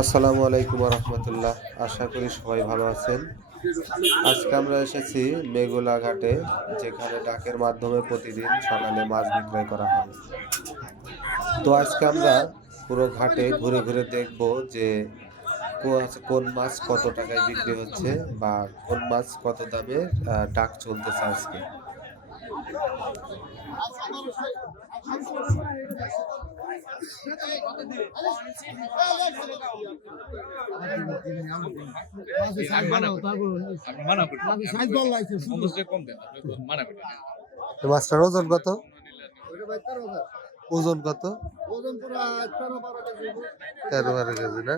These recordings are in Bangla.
আসসালামু আলাইকুম রহমতুল্লাহ। আশা করি সবাই ভালো আছেন। আজকে আমরা এসেছি মেঘলা ঘাটে, যেখানে ডাকের মাধ্যমে প্রতিদিন সকালে মাছ বিক্রয় করা হয়। তো আজকে আমরা পুরো ঘাটে ঘুরে ঘুরে দেখব যে কোন মাছ কত টাকায় বিক্রি হচ্ছে বা কোন মাছ কত দামে ডাক চলতেছে আজকে। মাছটার ওজন কত? ওজন কত? 13-12 কেজি না?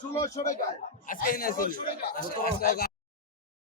ষোলোশো টাকা। আজকে এনে আসেন।